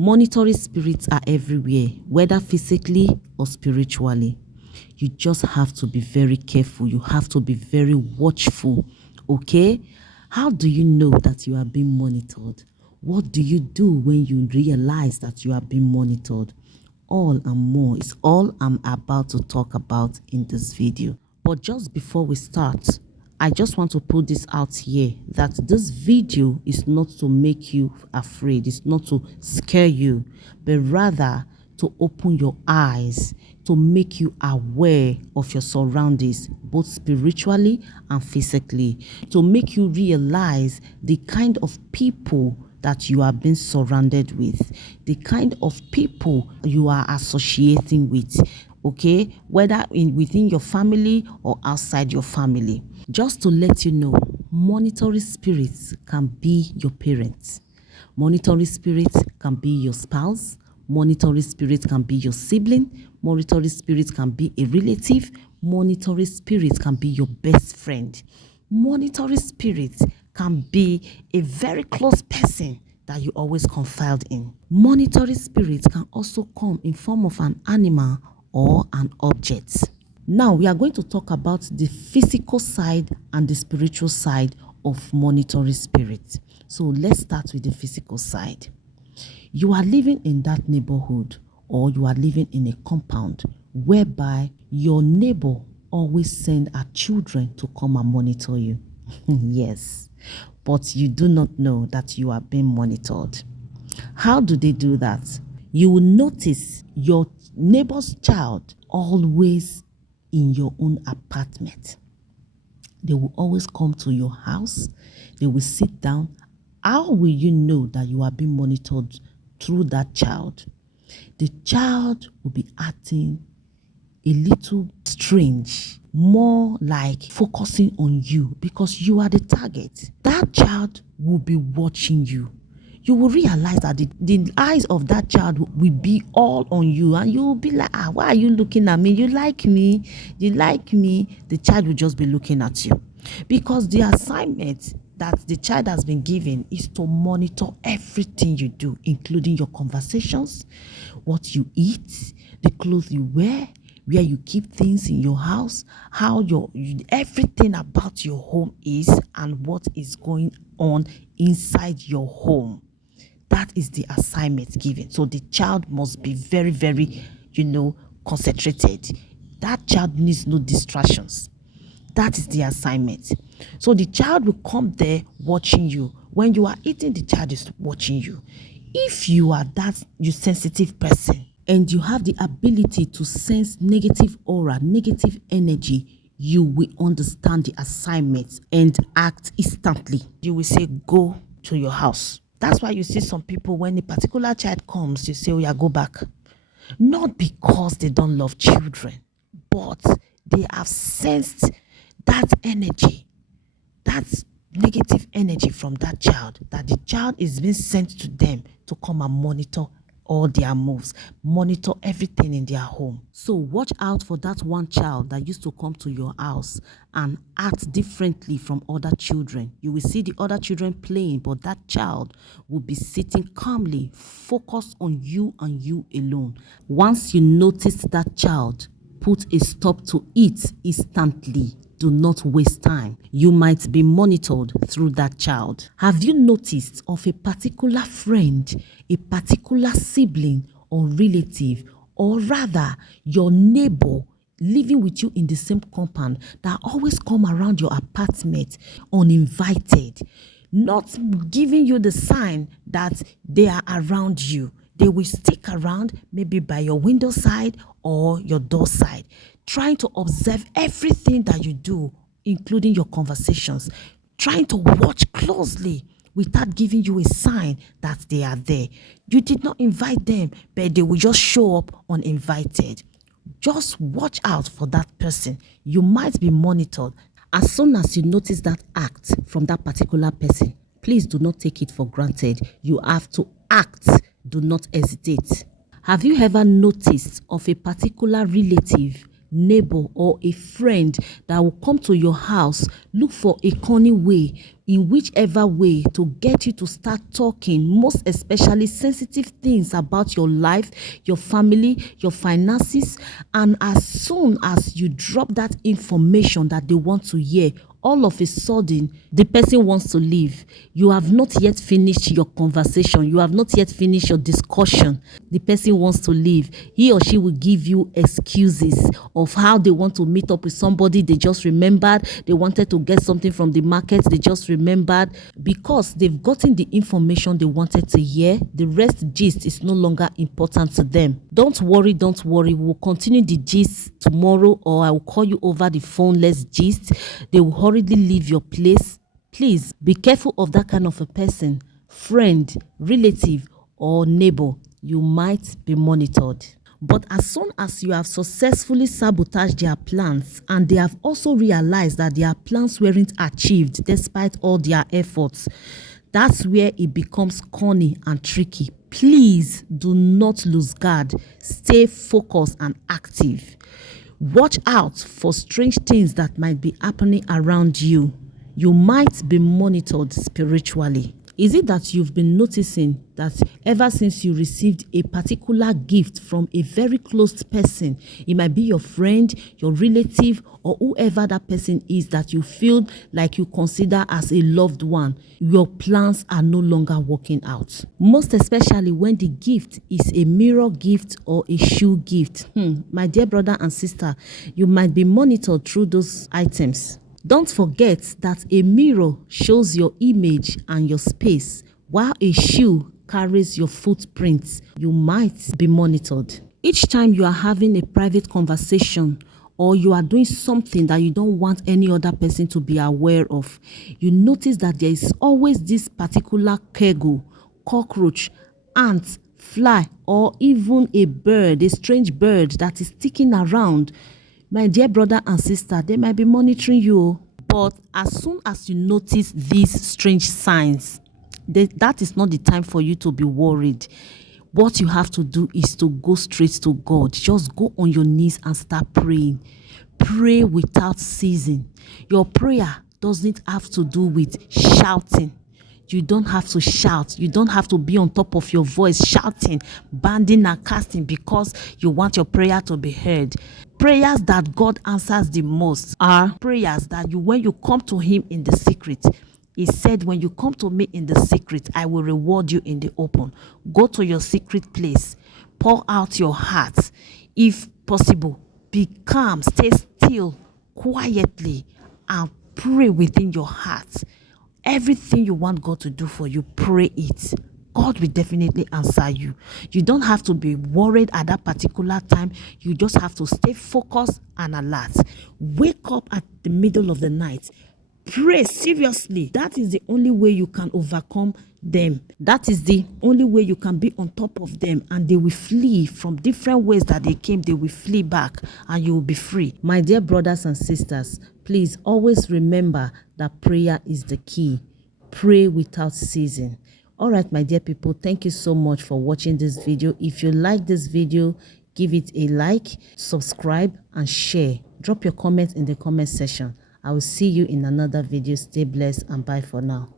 Monitoring spirits are everywhere, whether physically or spiritually. You just have to be very careful. You have to be very watchful. Okay? How do you know that you are being monitored? What do you do when you realize that you are being monitored? All and more is all I'm about to talk about in this video. But just before we start, I just want to put this out here that this video is not to make you afraid. It's not to scare you, but rather to open your eyes, to make you aware of your surroundings, both spiritually and physically, to make you realize the kind of people that you are being surrounded with, the kind of people you are associating with, okay, whether within your family or outside your family. Just to let you know, monitoring spirits can be your parents, monitoring spirits can be your spouse, monitoring spirits can be your sibling, monitoring spirits can be a relative, monitoring spirits can be your best friend, monitoring spirits can be a very close person that you always confide in. Monitoring spirits can also come in form of an animal or an object. Now we are going to talk about the physical side and the spiritual side of monitoring spirits. So let's start with the physical side. You are living in that neighborhood, or you are living in a compound whereby your neighbor always send her children to come and monitor you. Yes, but you do not know that you are being monitored. How do they do that? You will notice your neighbor's child always in your own apartment. They will always come to your house. They will sit down. How will you know that you are being monitored through that child? The child will be acting a little strange, more like focusing on you because you are the target. That child will be watching you. You will realize that the eyes of that child will be all on you, and you will be like, why are you looking at me? You like me? You like me? The child will just be looking at you because the assignment that the child has been given is to monitor everything you do, including your conversations, what you eat, the clothes you wear, where you keep things in your house, how everything about your home is, and what is going on inside your home. That is the assignment given. So the child must be very, very, concentrated. That child needs no distractions. That is the assignment. So the child will come there watching you. When you are eating, the child is watching you. If you are you sensitive person and you have the ability to sense negative aura, negative energy, you will understand the assignment and act instantly. You will say, go to your house. That's why you see some people, when a particular child comes, you say, oh yeah, go back. Not because they don't love children, but they have sensed that energy, that negative energy from that child, that the child is being sent to them to come and monitor all their moves, monitor everything in their home. So watch out for that one child that used to come to your house and act differently from other children. You will see the other children playing, but that child will be sitting calmly, focused on you and you alone. Once you notice that child, put a stop to it instantly. Do not waste time. You might be monitored through that child. Have you noticed of a particular friend, a particular sibling or relative, or rather your neighbor living with you in the same compound that always come around your apartment uninvited, not giving you the sign that they are around you? They will stick around maybe by your window side or your door side, trying to observe everything that you do, including your conversations, trying to watch closely without giving you a sign that they are there. You did not invite them, but they will just show up uninvited. Just watch out for that person. You might be monitored. As soon as you notice that act from that particular person, please do not take it for granted. You have to act. Do not hesitate. Have you ever noticed of a particular relative neighbor or a friend that will come to your house, look for a cunning way, in whichever way, to get you to start talking, most especially sensitive things about your life, your family, your finances. And as soon as you drop that information that they want to hear, all of a sudden, the person wants to leave. You have not yet finished your conversation. You have not yet finished your discussion. The person wants to leave. He or she will give you excuses of how they want to meet up with somebody they just remembered. They wanted to get something from the market. They just remembered. Because they've gotten the information they wanted to hear, the rest gist is no longer important to them. Don't worry, don't worry. We'll continue the gist tomorrow, or I will call you over the phone. Let's gist. They will hurriedly leave your place. Please be careful of that kind of a person, friend, relative, or neighbor. You might be monitored. But as soon as you have successfully sabotaged their plans, and they have also realized that their plans weren't achieved despite all their efforts, that's where it becomes corny and tricky. Please do not lose guard. Stay focused and active. Watch out for strange things that might be happening around you. You might be monitored spiritually. Is it that you've been noticing that ever since you received a particular gift from a very close person, it might be your friend, your relative, or whoever that person is that you feel like you consider as a loved one, your plans are no longer working out? Most especially when the gift is a mirror gift or a shoe gift. My dear brother and sister, you might be monitored through those items. Don't forget that a mirror shows your image and your space, while a shoe carries your footprints. You might be monitored. Each time you are having a private conversation, or you are doing something that you don't want any other person to be aware of, you notice that there is always this particular kegel, cockroach, ant, fly, or even a bird, a strange bird that is sticking around. My dear brother and sister, they might be monitoring you. But as soon as you notice these strange signs, that is not the time for you to be worried. What you have to do is to go straight to God. Just go on your knees and start praying. Pray without ceasing. Your prayer doesn't have to do with shouting. You don't have to shout. You don't have to be on top of your voice shouting, banding and casting because you want your prayer to be heard. Prayers that God answers the most are prayers that when you come to him in the secret, he said, when you come to me in the secret, I will reward you in the open. Go to your secret place. Pour out your heart. If possible, be calm, stay still, quietly, and pray within your heart. Everything you want God to do for you, pray it. God will definitely answer you. You don't have to be worried at that particular time. You just have to stay focused and alert. Wake up at the middle of the night. Pray seriously. That is the only way you can overcome them. That is the only way you can be on top of them, and they will flee from different ways that they came. They will flee back and you will be free. My dear brothers and sisters, please always remember that prayer is the key. Pray without ceasing. All right, my dear people, thank you so much for watching this video. If you like this video, give it a like, subscribe, and share. Drop your comments in the comment section. I will see you in another video. Stay blessed and bye for now.